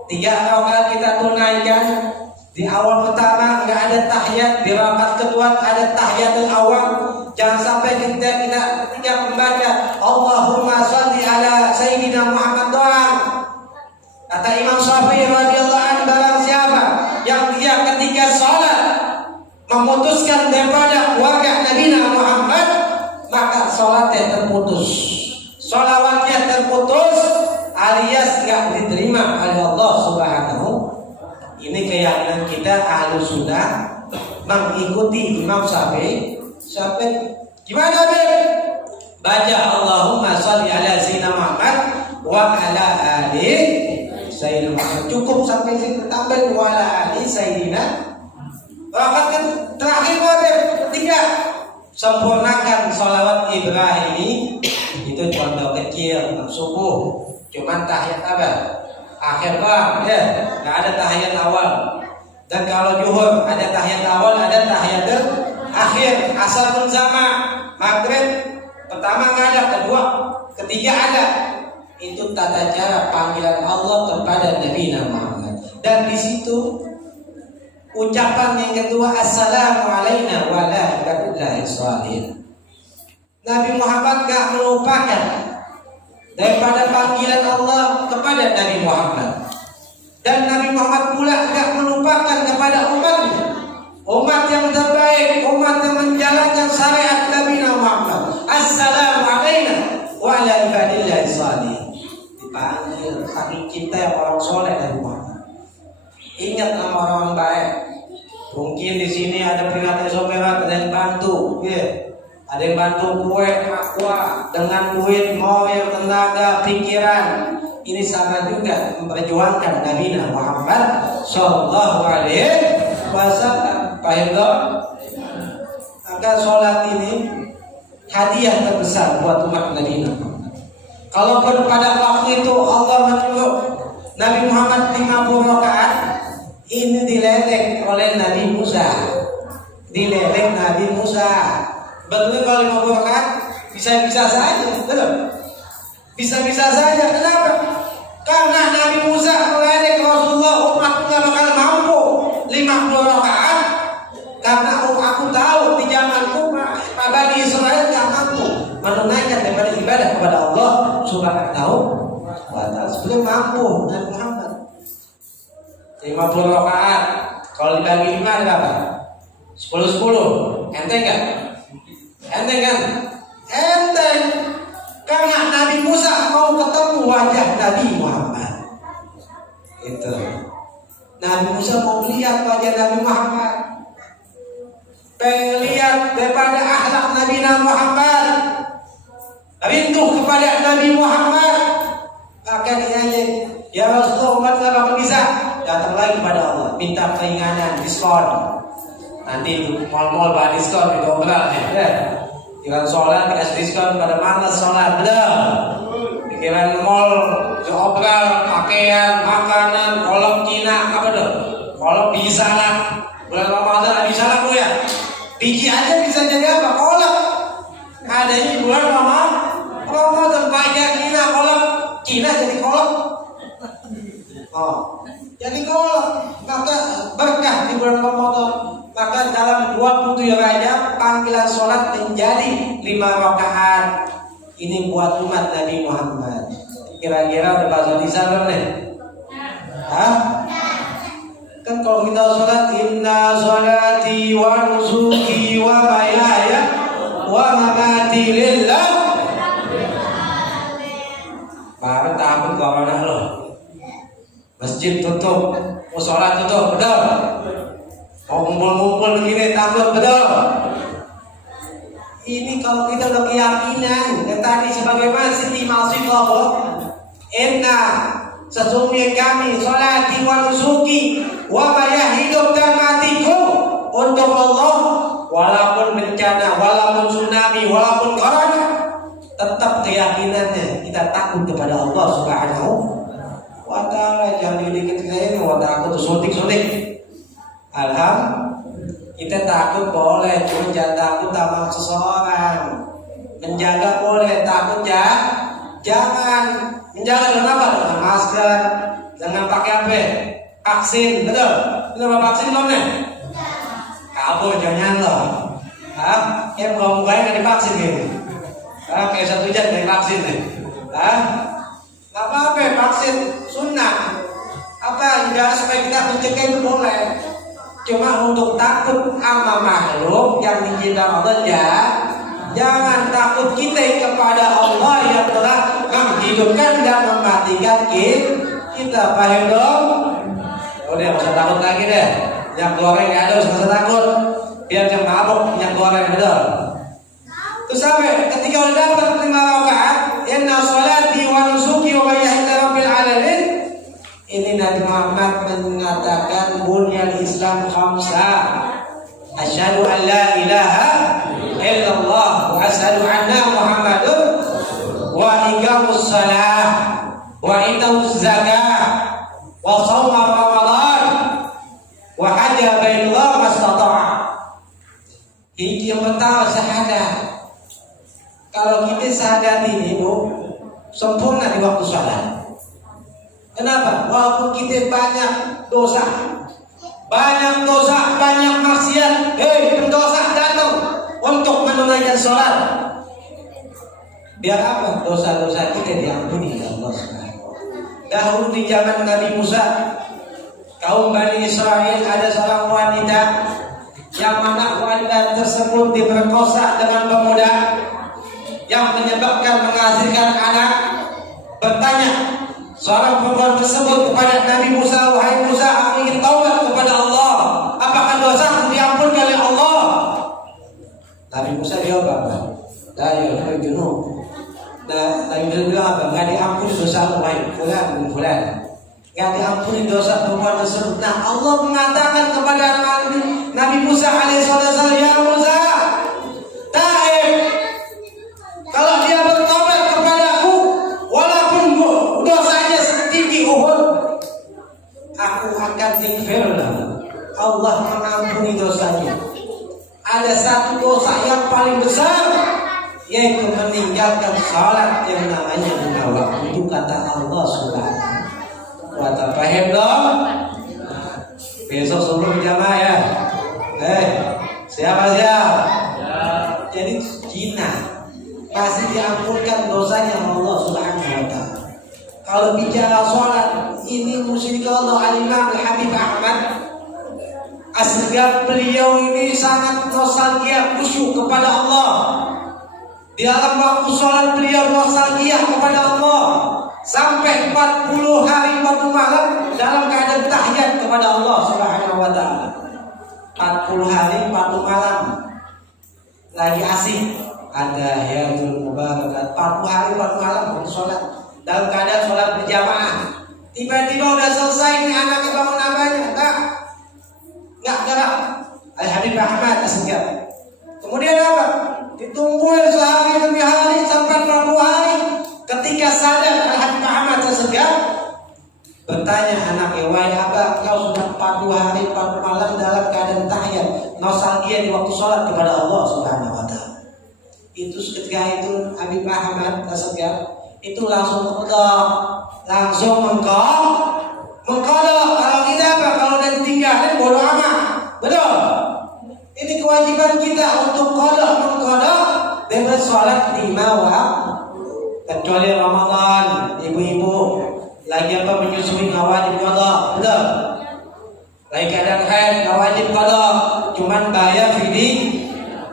3 rakaat kita tunaikan. Di awal pertama nggak ada tahiyat, di rakaat kedua ada tahiyatul awal. Jangan sampai kita tidak membaca Allahumma shalli ala Sayyidina Muhammad doang. Kata Imam Syafi'i radhiyallahu anhu, barang siapa yang dia ketika sholat memutuskan daripada warga Nabi Muhammad, maka sholatnya terputus, sholawatnya terputus, alias nggak diterima oleh Allah Subhanahu. Ini keyakinan kita Ahlus Sunnah mengikuti Imam Syafi'i. Gimana Beb? Baca Allahumma sholli ala Sayyidina Muhammad wa ala ali Sayyidina Muhammad. Cukup sampai sini, tambah wa ala ali Sayyidina. Rakaat terakhir Beb, ketiga, sempurnakan sholawat Ibrahimi. Itu contoh kecil subuh, cuman tahiyat apa? Akhir doang, ya, nggak ada tahiyat awal. Dan kalau zuhur ada tahiyat awal, ada tahiyat akhir. Asar pun sama, maghrib pertama nggak ada, kedua, ketiga ada. Itu tata cara panggilan Allah kepada Nabi Muhammad. Dan di situ ucapan yang kedua, assalamu alayna wa ala ibadillahi shalihin. Nabi Muhammad nggak melupakan daripada panggilan Allah kepada Nabi Muhammad. Dan Nabi Muhammad pula tidak melupakan kepada umatnya, umat yang terbaik, umat yang menjalankan syariat Nabi Muhammad. Assalamu alayna wa ala ibadillahi shalihin. Dipanggil saking cinta yang orang soleh Nabi Muhammad. Ingat nama orang baik. Mungkin di sini ada peringatan somerat, ada yang bantu, ya. Ada yang bantu kue, aqua dengan duit, mobil, tenaga, pikiran. Ini sama juga memperjuangkan Nabi Muhammad Sallallahu Alaihi Wasallam. Paham? Maka sholat ini hadiah terbesar buat umat Nabi Muhammad. Kalaupun pada waktu itu Allah menyuruh Nabi Muhammad 50 rakaat, ini dilelek oleh Nabi Musa. Dilelek Nabi Musa. Betul kalau 50 rakaat bisa-bisa saja, betul? Bisa-bisa saja. Kenapa? Karena Nabi Musa meledek Rasulullah, umat nggak bakal mampu 50 rakaat. Karena aku tahu di zamanku Bani menunaikan daripada ibadah kepada Allah Subhanahu wa ta'ala. Sebelum mampu Nabi Muhammad 50 rakaat kalau dibagi 5 ada berapa? 10-10. Enteng kan? Enteng kan? Enteng. Karena Nabi Musa mau ketemu wajah Nabi Muhammad. Itu. Nabi Musa mau lihat wajah Nabi Muhammad. Pengen lihat daripada akhlak Nabi Muhammad. Rindu kepada Nabi Muhammad. Maka dia ya Rasulullah, kenapa bisa? Datang lagi kepada Allah, minta keringanan, diskon. Nanti mal-mal bahan diskon itu obral ya. Jangan sholat dikasih diskon pada mana sholat, betul. Pikiran mal, obral, pakaian, makanan, kolom Cina, apa tuh? Kolom bisa lah. Bulan Ramadan bisa lah bu ya. Biji aja bisa jadi apa? Kolom. Ada ini bulan Ramadan banyak Cina kolom. Cina jadi kolom. Oh, jadi kolom. Maka berkah di bulan Ramadan. Maka dalam 27 Rajab panggilan sholat menjadi 5 rakaat. Ini buat umat Nabi Muhammad. Kira-kira udah bahasa Indonesia belum nih? Hah? Kan kalau kita sholat, inna sholati wa nusuki wa mahyaya wa mamati lillah. Baru takut corona loh. Masjid tutup, sholat tutup, betul? Mau ngumpul-ngumpul begini takut, betul? Ini kalau kita udah keyakinan yang tadi sebagaimana Siti Masifah, inna sesungguhnya kami sholati wa nusuki wa maya hidup dan matiku untuk Allah, walaupun bencana, walaupun tsunami, walaupun corona, tetap keyakinannya kita takut kepada Allah Subhanahu wa ta'ala. Jangan dikit saya ini takut suntik-suntik. Kita takut boleh, cuma jangan takut sama seseorang. Menjaga boleh, takut ya jangan. Menjaga dengan apa? Dengan masker, dengan pakai apa? Vaksin, betul? Betul vaksin belum nih? Kabur jangan loh. Yang mau mukanya nggak divaksin gitu. Kayak satu jam dari vaksin nih. Nggak apa-apa, vaksin sunnah. Apa juga supaya kita mencegah itu boleh. Cuma untuk takut sama makhluk yang dicinta Allah ya, jangan takut kita kepada Allah yang telah menghidupkan dan mematikan kita. Paham dong? Udah nggak usah takut lagi deh. Minyak goreng nggak ada, nggak usah takut. Biar jangan mabuk minyak goreng, betul. Terus sampai ketika udah dapat 5 rakaat, inna sholati wa nusuki wa mahyaya rabbil alamin. Ini Nabi Muhammad mengatakan bunyal Islam khamsah. Asyhadu an la ilaha illallah wa asyhadu anna Muhammadun wa iqamus shalah wa itauz zakah wa shaum Ramadan wa hajja baitullah mastata'a. Ini yang pertama syahadat. Kalau kita syahadat ini Bu, sempurna di waktu salat. Kenapa? Walaupun kita banyak dosa, banyak maksiat, pendosa datang untuk menunaikan sholat. Biar apa? Dosa-dosa kita diampuni oleh Allah Subhanahu. Dahulu di zaman Nabi Musa, kaum Bani Israel ada seorang wanita yang mana wanita tersebut diperkosa dengan pemuda yang menyebabkan menghasilkan anak. Bertanya seorang perempuan tersebut kepada Nabi Musa, wahai Musa, aku ingin taubat kepada Allah. Apakah dosa diampuni oleh Allah? Nabi Musa jawab apa? La yaghfiru. Nabi Musa bilang apa? Nggak diampuni dosa wahai fulan. Nggak diampuni dosa perempuan tersebut. Nah, Allah mengatakan kepada Nabi Musa alaihissalam, ya Musa, taib. Kalau dia bertobat kepadaku, walaupun dosanya setinggi Uhud, aku akan ighfirlah. Allah mengampuni dosanya. Ada satu dosa yang paling besar, yaitu meninggalkan salat yang namanya lima waktu. Itu kata Allah Subhanahu wa ta'ala. Paham dong? Besok sebelum jamaah ya. Siapa? Jadi Cina masih diampunkan dosanya Allah Subhanahu wa taala. Kalau bicara sholat, ini musyrika Allah Al-Imam Al-Habib Ahmad Asgaf, beliau ini sangat nostalgia khusyuk kepada Allah. Di dalam waktu sholat beliau nostalgia kepada Allah sampai 40 hari 40 malam dalam keadaan tahiyat kepada Allah Subhanahu wa taala. 40 hari 40 malam lagi asik ada Yatul Mubarakat, 40 hari 40 malam sholat dalam keadaan sholat berjamaah. Tiba-tiba udah selesai ini anaknya bangun apanya? Enggak gerak. Al-Habib Ahmad Asgaf. Kemudian apa? Ditungguin sehari demi hari sampai 40 hari. Ketika sadar Al-Habib Ahmad Asgaf bertanya anaknya, wahai abah, kau sudah 40 hari 40 malam dalam keadaan tahiyat, nostalgia di waktu sholat kepada Allah Subhanahu wa taala. Itu ketika itu Habib Ahmad Asgaf itu langsung mengkodok. Kalau kita apa? Kalau udah ditinggalin bodoh amat. Betul. Ini kewajiban kita untuk mengkodok dengan sholat 5 waktu. Kecuali Ramadan, ibu-ibu lagi menyusui nggak wajib kodok. Betul. Lagi keadaan haid nggak wajib kodok, cuman bayar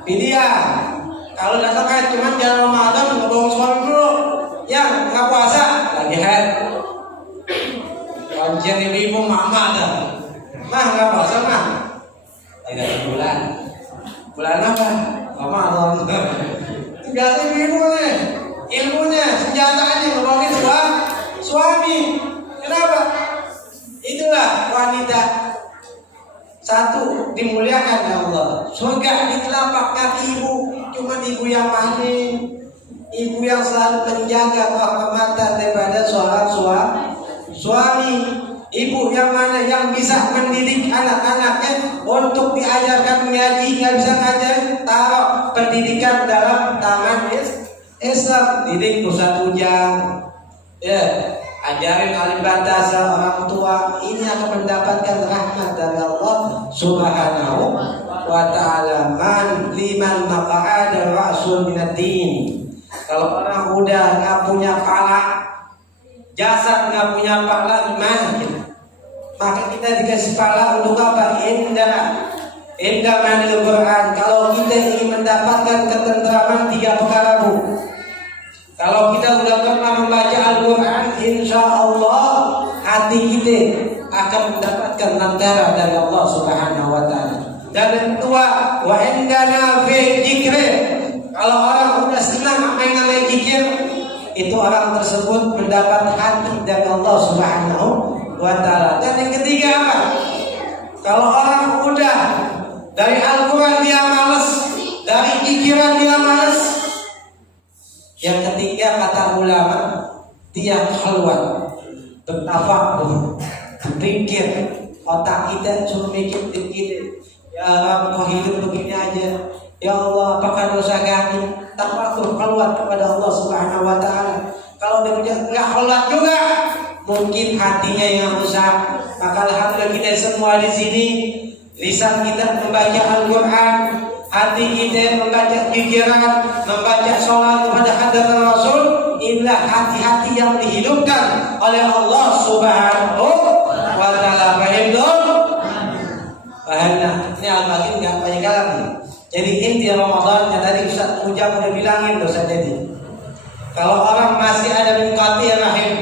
fidyah. Kalau datang haid cuman jangan Ramadan ngebohong suami dulu. Yang nggak puasa lagi haid. Kajian ibu mama dah. Mah nggak puasa mah. Lagi bulan. Bulan apa? Ramadan. Tugas ibu nih. Ilmunya, senjatanya ngebohongin suami. Kenapa? Itulah wanita. Satu, dimuliakan ya Allah. Surga di telapak kaki ibu. Cuma ibu yang manis, ibu yang selalu menjaga kehormatan daripada seorang suami. Ibu yang mana yang bisa mendidik anak-anaknya untuk diajarkan mengaji, nggak bisa ngajar, taruh pendidikan dalam tangan Islam. Didik pusat ujang, ya, ajarin alim bantasa orang tua. Ini akan mendapatkan rahmat dari Allah Subhanahu wa ta'ala. Man liman maqa'ada ra'sul minad-din. Kalau orang udah nggak punya pala, jasad nggak punya pala, gimana? Maka kita dikasih pala untuk apa? Indah manil Quran. Kalau kita ingin mendapatkan ketentraman 3 perkara, Bu. Kalau kita sudah pernah membaca Al-Quran, insya Allah hati kita akan mendapatkan tentara dari Allah Subhanahu wa ta'ala. Dan yang kedua, wa indana fi dzikri. Kalau orang sudah senang apa yang namanya zikir, itu orang tersebut mendapat hati dari Allah Subhanahu wa ta'ala. Dan yang ketiga apa? Kalau orang udah dari Al-Quran dia malas, dari zikiran dia malas. Yang ketiga kata ulama, dia khalwat, bertafakkur, berpikir, otak kita cuma mikir dikit. Ya Rabb, kok hidup begini aja? Ya Allah, apakah dosa kami? Tafakkur, khalwat kepada Allah Subhanahu wa ta'ala. Kalau dia nggak khalwat juga, mungkin hatinya yang rusak. Maka alhamdulillah kita semua di sini, lisan kita membaca Al-Quran, hati kita membaca pikiran, membaca sholat kepada hadirat Rasul. Inilah hati-hati yang dihidupkan oleh Allah Subhanahu wa ta'ala. Paham dong? Paham nah? Ini al-bakin nggak banyak kalam nih. Jadi inti Ramadan yang tadi Ustaz Ujang udah bilangin dosa. Jadi kalau orang masih ada minqati rahim,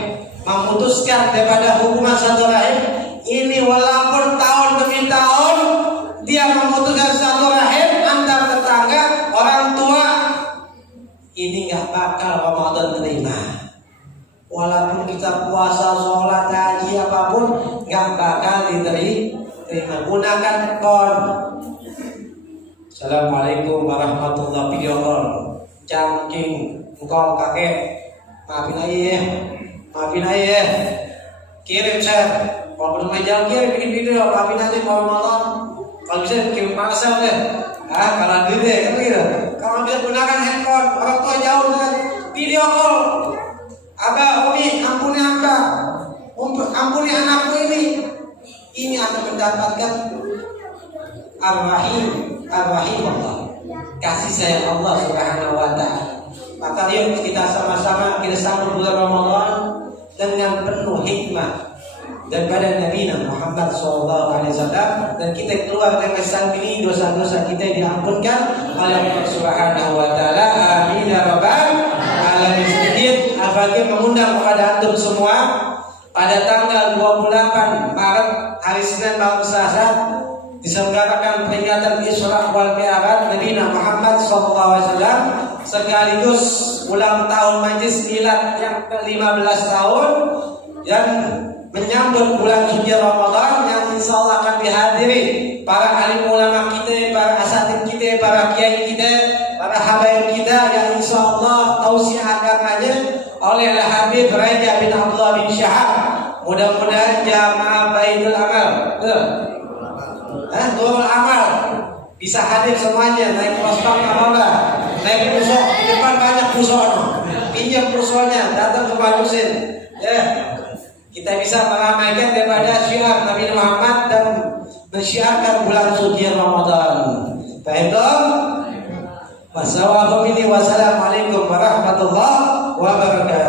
memutuskan daripada hubungan satu rahim, ini walaupun tahun demi tahun dia memutuskan satu rahim antar tetangga, orang tua, ini nggak bakal Ramadan terima. Walaupun kita puasa, sholat, haji, apapun, nggak bakal diterima. Gunakan kon. Assalamualaikum warahmatullahi wabarakatuh. Video call, cangking, engkau kakek, maafin aja ya, kirim share. Kalau belum aja bikin video, maafin aja kalau malam. Kalau bisa kirim parcel deh. Kalau duit deh, kan begitu. Kalau bisa gunakan handphone, orang tua jauh kan, video call. Abah, Umi, ampuni abah, ampuni anakku ini. Ini akan mendapatkan Ar-Rahim Allah, kasih sayang Allah Subhanahu wa ta'ala. Maka yuk kita sama-sama kita sambut bulan Ramadan dengan penuh hikmah daripada Nabi Muhammad SAW, dan kita keluar dari kesan ini, dosa-dosa kita diampunkan oleh Allah Subhanahu wa taala. Amin ya rabbal alamin. Sedikit Al-Fatih mengundang kepada antum semua pada tanggal 28 Maret hari Senin malam Selasa diselenggarakan peringatan Isra wal Mi'raj Nabi Muhammad SAW, sekaligus ulang tahun Majlis Milad yang ke-15 tahun yang menyambut bulan suci Ramadan, yang insya Allah akan dihadiri para alim ulama kita, para asatid kita, para kiai kita, para habaib kita, yang insya Allah tausiah agamanya oleh Habib Raja bin Abdullah bin Syahab. Mudah-mudahan jamaah Baitul Amal, Nurul Amal bisa hadir semuanya, naik prospek Maula, naik pusok di depan banyak pusok, pinjam pusoknya, datang ke Pak Husin, ya. Kita bisa meramaikan daripada syiar Nabi Muhammad dan mensyiarkan bulan suci Ramadan. Baik dong. Wassalamualaikum warahmatullahi wabarakatuh.